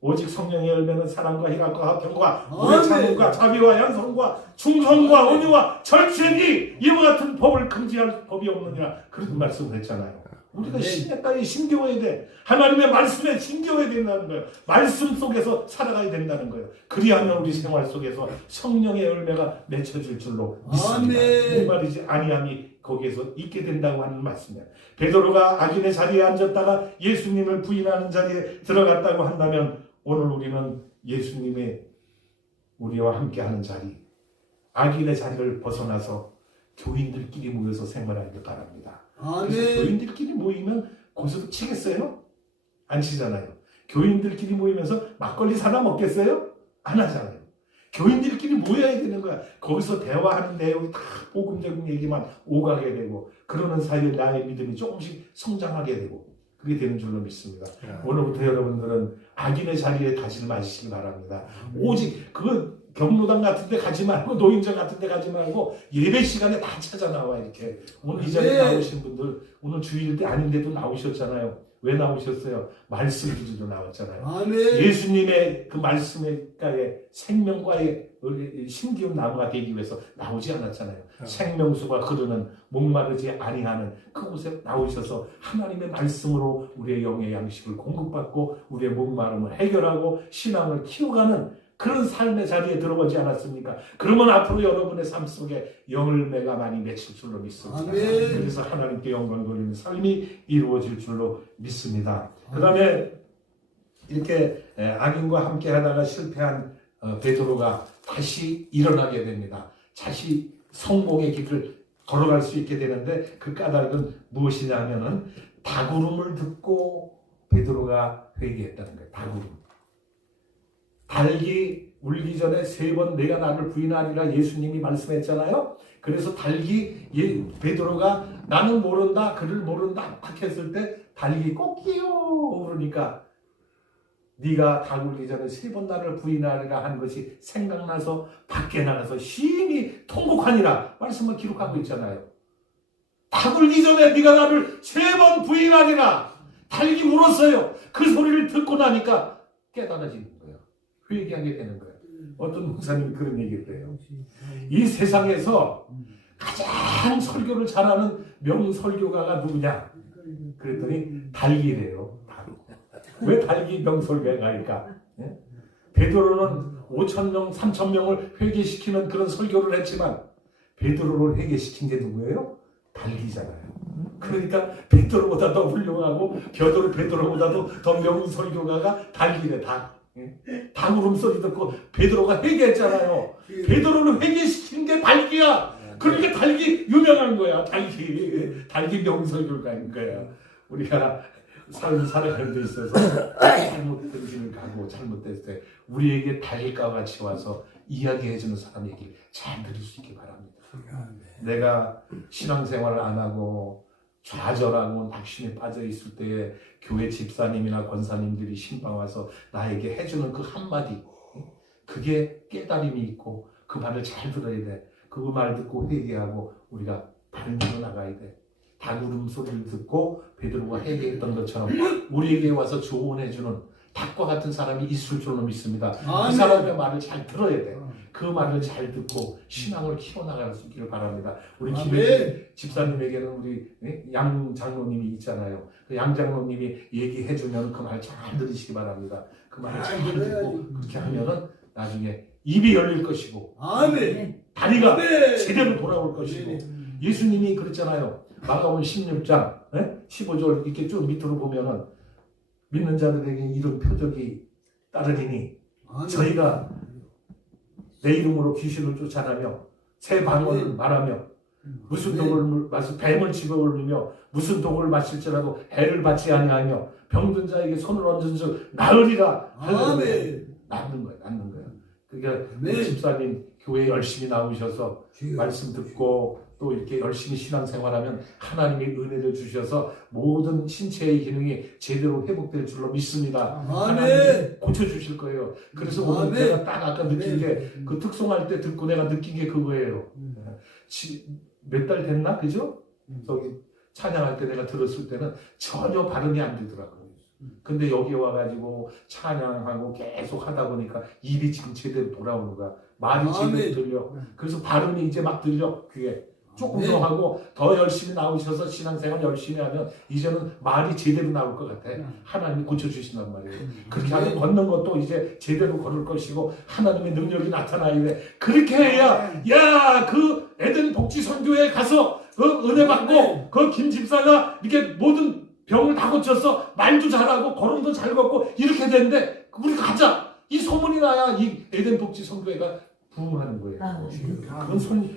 오직 성령의 열매는 사랑과 희락과 화평과 오래 참음과 자비와 양성과 충성과 온유와 절제니 이와 같은 법을 금지할 법이 없느니라. 그런 말씀을 했잖아요. 우리가 시냇가에 심겨야 돼. 하나님의 말씀에 심겨야 된다는 거예요. 말씀 속에서 살아가야 된다는 거예요. 그리하면 우리 생활 속에서 성령의 열매가 맺혀질 줄로 믿습니다. 목마르지 아니함이 거기에서 있게 된다고 하는 말씀이에요. 베드로가 악인의 자리에 앉았다가 예수님을 부인하는 자리에 들어갔다고 한다면 오늘 우리는 예수님의 우리와 함께하는 자리, 악인의 자리를 벗어나서 교인들끼리 모여서 생활하길 바랍니다. 교인들끼리 모이면 거기서도 치겠어요? 안 치잖아요. 교인들끼리 모이면서 막걸리 사다 먹겠어요? 안 하잖아요. 교인들끼리 모여야 되는 거야. 거기서 대화하는 내용이 다 복음적인 얘기만 오가게 되고 그러는 사이에 나의 믿음이 조금씩 성장하게 되고 그게 되는 줄로 믿습니다. 오늘부터 여러분들은 악인의 자리에 가지 마시기 바랍니다. 오직 그 경로당 같은 데 가지 말고 노인정 같은 데 가지 말고 예배 시간에 다 찾아 나와. 이렇게 오늘 이 자리에 나오신 분들 오늘 주일 때 아닌데도 나오셨잖아요. 왜 나오셨어요? 말씀 들으러 나왔잖아요. 예수님의 그 말씀가에 생명과의 심기운 나무가 되기 위해서 나오지 않았잖아요. 생명수가 흐르는 목마르지 아니하는 그곳에 나오셔서 하나님의 말씀으로 우리의 영의 양식을 공급받고 우리의 목마름을 해결하고 신앙을 키워가는 그런 삶의 자리에 들어오지 않았습니까? 그러면 앞으로 여러분의 삶 속에 열매가 많이 맺힐 줄로 믿습니다. 그래서 하나님께 영광 돌리는 삶이 이루어질 줄로 믿습니다. 그 다음에 이렇게 악인과 함께 하다가 실패한 베드로가 다시 일어나게 됩니다. 다시 성공의 길을 걸어갈 수 있게 되는데 그 까닭은 무엇이냐 하면은 다구름을 듣고 베드로가 회개했다는 거예요. 다구름. 닭이 울기 전에 3번 내가 나를 부인하리라 예수님이 말씀했잖아요. 그래서 베드로가 나는 모른다, 그를 모른다 딱 했을 때 닭이 꼬끼요 그러니까 네가 닭 울기 전에 3번 나를 부인하리라 한 것이 생각나서 밖에 나가서 심히 통곡하니라 말씀을 기록하고 있잖아요. 닭 울기 전에 네가 나를 3번 부인하리라 닭이 울었어요. 그 소리를 듣고 나니까 깨달아지는 거예요. 회개하게 되는 거예요. 어떤 목사님이 그런 얘기를 해요. 이 세상에서 가장 설교를 잘하는 명설교가가 누구냐? 그랬더니 닭이래요. 닭. 왜 닭이 명설교가일까? 예? 베드로는 5,000명, 3,000명을 회개시키는 그런 설교를 했지만 베드로를 회개시킨 게 누구예요? 닭이잖아요. 그러니까 베드로보다 더 훌륭하고 베드로보다도 더 명설교가가 닭이래. 닭. 닭 울음소리 듣고 베드로가 회개했잖아요. 베드로를 회개시킨 게 닭이야. 그러니까 닭이 유명한 거야. 닭이 명설교가인 거야. 우리가 삶 살아가는 데 있어서 잘못된 길을 가고 잘못됐을 때 우리에게 닭일과 같이 와서 이야기해주는 사람 얘기를 잘 들을 수 있기 바랍니다. 내가 신앙생활을 안 하고 좌절하고 낙심에 빠져 있을 때에 교회 집사님이나 권사님들이 신방 와서 나에게 해주는 그 한마디, 그게 깨달음이 있고 그 말을 잘 들어야 돼. 그 말 듣고 회개하고 우리가 바른 길로 나가야 돼. 닭 울음소리를 듣고 베드로가 회개했던 것처럼 우리에게 와서 조언해주는 닭과 같은 사람이 있을 줄로 믿습니다. 그 사람의 말을 잘 들어야 돼. 그 말을 잘 듣고 신앙을 키워나갈 수 있기를 바랍니다. 우리 김혜진 집사님에게는 우리 양 장로님이 있잖아요. 그 양 장로님이 얘기해주면 그 말 잘 들으시기 바랍니다. 그 말을 잘 듣고 그렇게 하면은 나중에 입이 열릴 것이고 다리가 제대로 돌아올 것이고 예수님이 그랬잖아요. 마가복음 16장 15절 이렇게 쭉 밑으로 보면은 믿는 자들에게 이런 표적이 따르리니 저희가 내 이름으로 귀신을 쫓아내며 새 방언을 말하며 무슨 독을 마시 뱀을 집어올리며 무슨 독을 마실지라도 해를 받지 아니하며 병든 자에게 손을 얹은 즉 나으리라. 낫는 거예요. 그러니까 집사님 교회 열심히 나오셔서 말씀 듣고 또 이렇게 열심히 신앙생활하면 하나님의 은혜를 주셔서 모든 신체의 기능이 제대로 회복될 줄로 믿습니다. 하나님이 고쳐주실 거예요. 그래서 오늘 내가 딱 아까 느낀 게 그 특송할 때 듣고 내가 느낀 게 그거예요. 몇 달 됐나? 그죠? 저기 찬양할 때 내가 들었을 때는 전혀 발음이 안 되더라고요. 근데 여기 와가지고 찬양하고 계속 하다 보니까 입이 지금 제대로 돌아오는 거야. 말이 제대로 들려. 그래서 발음이 이제 막 들려 귀에. 조금 더 하고 더 열심히 나오셔서 신앙생활 열심히 하면 이제는 말이 제대로 나올 것 같아. 하나님이 고쳐주신단 말이에요. 그렇게 하면 걷는 것도 이제 제대로 걸을 것이고 하나님의 능력이 나타나야 돼. 그렇게 해야 그 에덴 복지 선교에 가서 그 은혜 받고 그 김 집사가 이렇게 모든 병을 다 고쳐서 말도 잘하고 걸음도 잘 걷고 이렇게 되는데 우리 가자. 이 소문이 나야 이 에덴 복지 선교회가 부흥하는 거예요.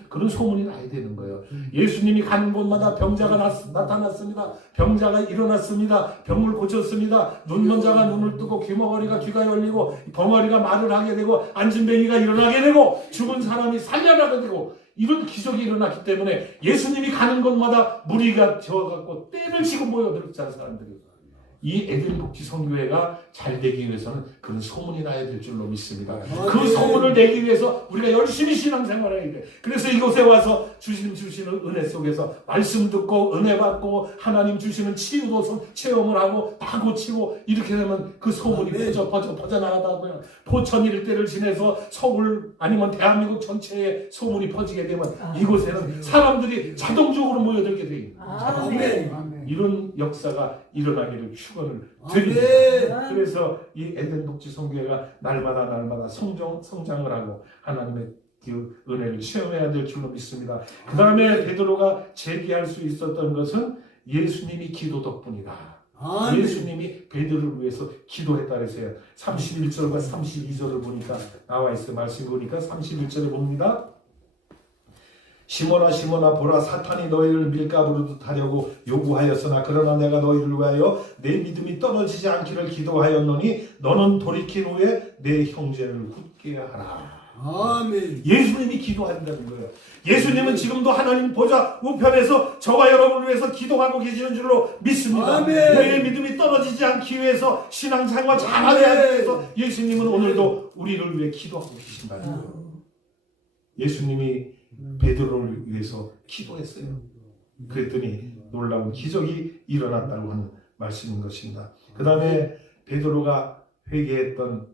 그런 소문이 나야 되는 거예요. 예수님이 가는 곳마다 병자가 나타났습니다. 병자가 일어났습니다. 병을 고쳤습니다. 눈먼 자가 눈을 뜨고 귀머거리가 귀가 열리고 벙어리가 말을 하게 되고 앉은뱅이가 일어나게 되고 죽은 사람이 살려나게 되고 이런 기적이 일어났기 때문에 예수님이 가는 곳마다 무리가 저어갖고 떼를 치고 모여들었잖아요. 사람들이. 이 에덴 복지 선교회가 잘 되기 위해서는 그런 소문이 나야 될 줄로 믿습니다. 그 소문을 내기 위해서 우리가 열심히 신앙생활을 해야 돼. 그래서 이곳에 와서 주시는 은혜 속에서 말씀 듣고 은혜 받고 하나님 주시는 치유도 체험을 하고 다 고치고 이렇게 되면 그 소문이 퍼져나가다고요. 포천 일대를 지내서 서울 아니면 대한민국 전체에 소문이 퍼지게 되면 이곳에는 사람들이 자동적으로 모여들게 돼요. 이런 역사가 일어나기를 축원을 드립니다. 그래서 이 에덴 복지 선교회가 날마다 성장을 하고 하나님의 그 은혜를 체험해야 될 줄로 믿습니다. 그 다음에 베드로가 제기할 수 있었던 것은 예수님이 기도 덕분이다. 예수님이 베드로를 위해서 기도했다 그랬어요. 31절과 32절을 보니까 나와 있어요. 말씀 보니까 31절에 봅니다. 시몬아 시몬아 보라 사탄이 너희를 밀가부르듯 하려고 요구하였으나 그러나 내가 너희를 위하여 내 믿음이 떨어지지 않기를 기도하였노니 너는 돌이킨 후에 내 형제를 굳게 하라. 아멘. 예수님이 기도한다는 거예요. 예수님은 지금도 하나님 보좌 우편에서 저와 여러분을 위해서 기도하고 계시는 줄로 믿습니다. 아멘. 우리의 믿음이 떨어지지 않기 위해서 신앙생활 잘하기 위해서 예수님은 오늘도 우리를 위해 기도하고 계신다는 거예요. 예수님이 베드로를 위해서 기도했어요. 그랬더니 놀라운 기적이 일어났다고 하는 말씀인 것입니다. 그 다음에 베드로가 회개했던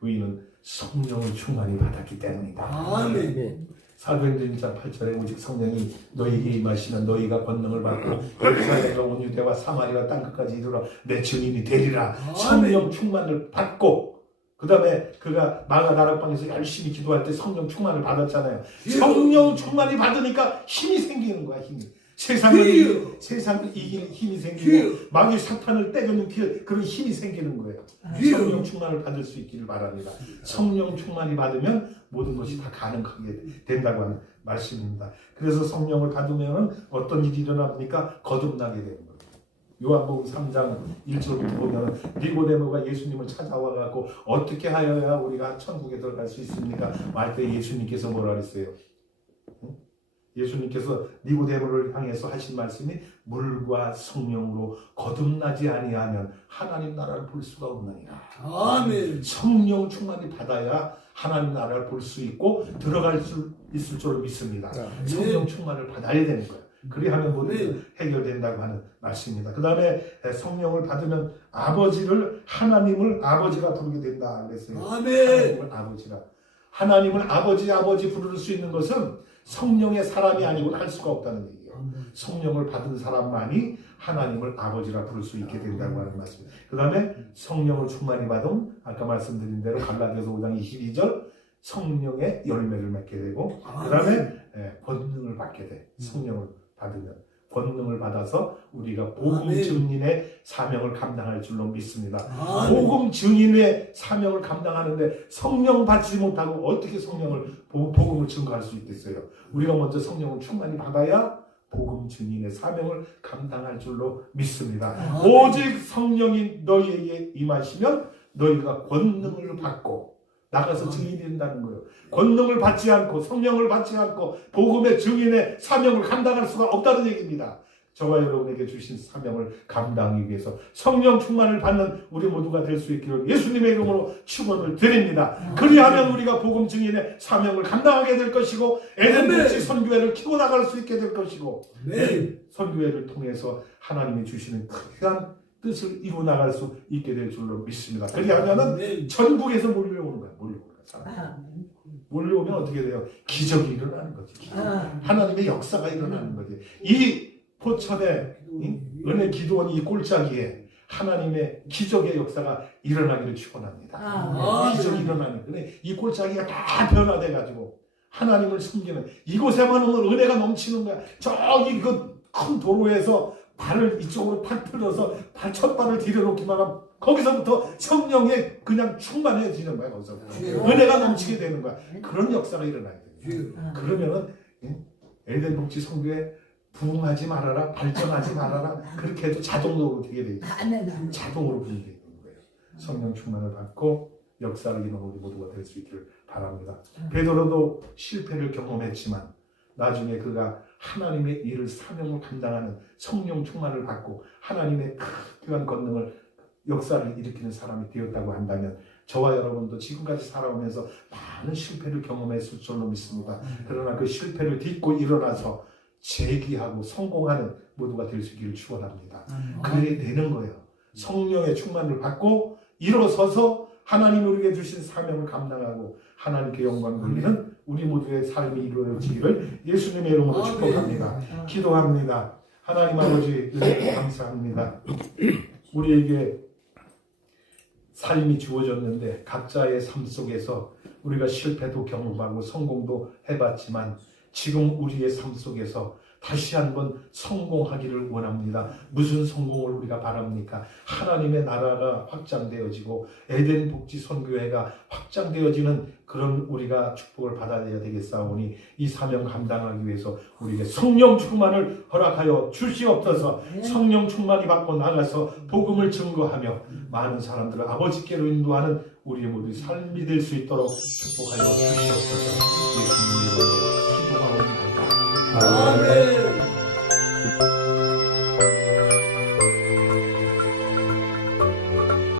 부인은 성령을 충만히 받았기 때문이다. 아멘. 사도행전 1장 8절에 오직 성령이 너희에게 임하시면 너희가 권능을 받고 예루살렘과 온 유대와 사마리아 땅끝까지 이르러 내 증인이 되리라. 성령 충만을 받고 그 다음에 그가 마가 다락방에서 열심히 기도할 때 성령 충만을 받았잖아요. 성령 충만이 받으니까 힘이 생기는 거야. 힘이. 세상을 이길 힘이 생기고 마귀 사탄을 때려눕힐 그런 힘이 생기는 거예요. 성령 충만을 받을 수 있기를 바랍니다. 성령 충만이 받으면 모든 것이 다 가능하게 된다고 하는 말씀입니다. 그래서 성령을 받으면 어떤 일이 일어납니까? 거듭나게 되는 거예요. 요한복음 3장 1절부터 보면 니고데모가 예수님을 찾아와 갖고 어떻게 하여야 우리가 천국에 들어갈 수 있습니까? 말 때 예수님께서 뭐라 그랬어요? 예수님께서 니고데모를 향해서 하신 말씀이 물과 성령으로 거듭나지 아니하면 하나님 나라를 볼 수가 없느니라. 아멘. 성령 충만히 받아야 하나님 나라를 볼 수 있고 들어갈 수 있을 줄 믿습니다. 성령 충만을 받아야 되는 거예요. 그리하면 모든 해결된다고 하는 말씀입니다. 그 다음에 성령을 받으면 하나님을 아버지가 부르게 된다 그랬어요. 아멘. 하나님을 아버지 부를 수 있는 것은 성령의 사람이 아니고는 할 수가 없다는 얘기예요. 성령을 받은 사람만이 하나님을 아버지라 부를 수 있게 된다고 하는 말씀입니다. 그 다음에 성령을 충만히 받은 아까 말씀드린 대로 갈라디아서 5장 22절 성령의 열매를 맺게 되고 그 다음에 권능을 받게 돼. 성령을 받으면 권능을 받아서 우리가 복음 증인의 사명을 감당할 줄로 믿습니다. 복음 증인의 사명을 감당하는데 성령 받지 못하고 어떻게 복음을 증거할 수 있겠어요? 우리가 먼저 성령을 충만히 받아야 복음 증인의 사명을 감당할 줄로 믿습니다. 오직 성령이 너희에게 임하시면 너희가 권능을 받고 나가서 증인이 된다는 거예요. 권능을 받지 않고 성령을 받지 않고 복음의 증인의 사명을 감당할 수가 없다는 얘기입니다. 저와 여러분에게 주신 사명을 감당하기 위해서 성령 충만을 받는 우리 모두가 될 수 있기를 예수님의 이름으로 축원을 드립니다. 그리하면 우리가 복음 증인의 사명을 감당하게 될 것이고 에덴 복지 선교회를 키워 나갈 수 있게 될 것이고 선교회를 통해서 하나님이 주시는 귀한 뜻을 이루 나갈 수 있게 될 줄로 믿습니다. 그리하면은 전국에서 몰려오는 거야. 몰려오면 어떻게 돼요? 기적이 일어나는 거지. 하나님의 역사가 일어나는 거지. 이 포천의 은혜 기도원 이 골짜기에 하나님의 기적의 역사가 일어나기를 축원합니다. 기적이 일어나는 거네. 이 골짜기가 다 변화돼가지고 하나님을 숨기는 이곳에만 오면 은혜가 넘치는 거야. 저기 그 큰 도로에서 발을 이쪽으로 탁 틀어서 첫 발을 디뎌놓기만 하면 거기서부터 성령에 그냥 충만해지는 거야. 거기서부터 은혜가 넘치게 되는 거야. 그런 역사가 일어나야 돼요. 그러면은 에덴 복지 성교에 부흥하지 말아라, 발전하지 말아라 그렇게 해도 자동으로 되게 돼 있어요. 자동으로 부흥되게 되는 거예요. 성령 충만을 받고 역사를 이루는 우리 모두가 될 수 있기를 바랍니다. 베드로도 실패를 경험했지만 나중에 그가 하나님의 일을 사명을 감당하는 성령 충만을 받고 하나님의 크한 권능을 역사를 일으키는 사람이 되었다고 한다면 저와 여러분도 지금까지 살아오면서 많은 실패를 경험했을 줄로 믿습니다. 그러나 그 실패를 딛고 일어나서 재기하고 성공하는 모두가 될 수 있기를 축원합니다. 그래야 되는 거예요. 성령의 충만을 받고 일어서서 하나님 우리에게 주신 사명을 감당하고 하나님께 영광 돌리는 우리 모두의 삶이 이루어지기를 예수님의 이름으로 축복합니다. 기도합니다. 하나님 아버지 은혜 감사합니다. 우리에게 삶이 주어졌는데 각자의 삶 속에서 우리가 실패도 경험하고 성공도 해봤지만 지금 우리의 삶 속에서 다시 한번 성공하기를 원합니다. 무슨 성공을 우리가 바랍니까? 하나님의 나라가 확장되어지고 에덴 복지 선교회가 확장되어지는 그런 우리가 축복을 받아야 되겠사오니 이 사명 감당하기 위해서 우리에게 성령 충만을 허락하여 주시옵소서. 성령 충만이 받고 나가서 복음을 증거하며 많은 사람들을 아버지께로 인도하는 우리의 모두 삶이 될 수 있도록 축복하여 주시옵소서. 예수님의 이름으로 기도하옵나이다.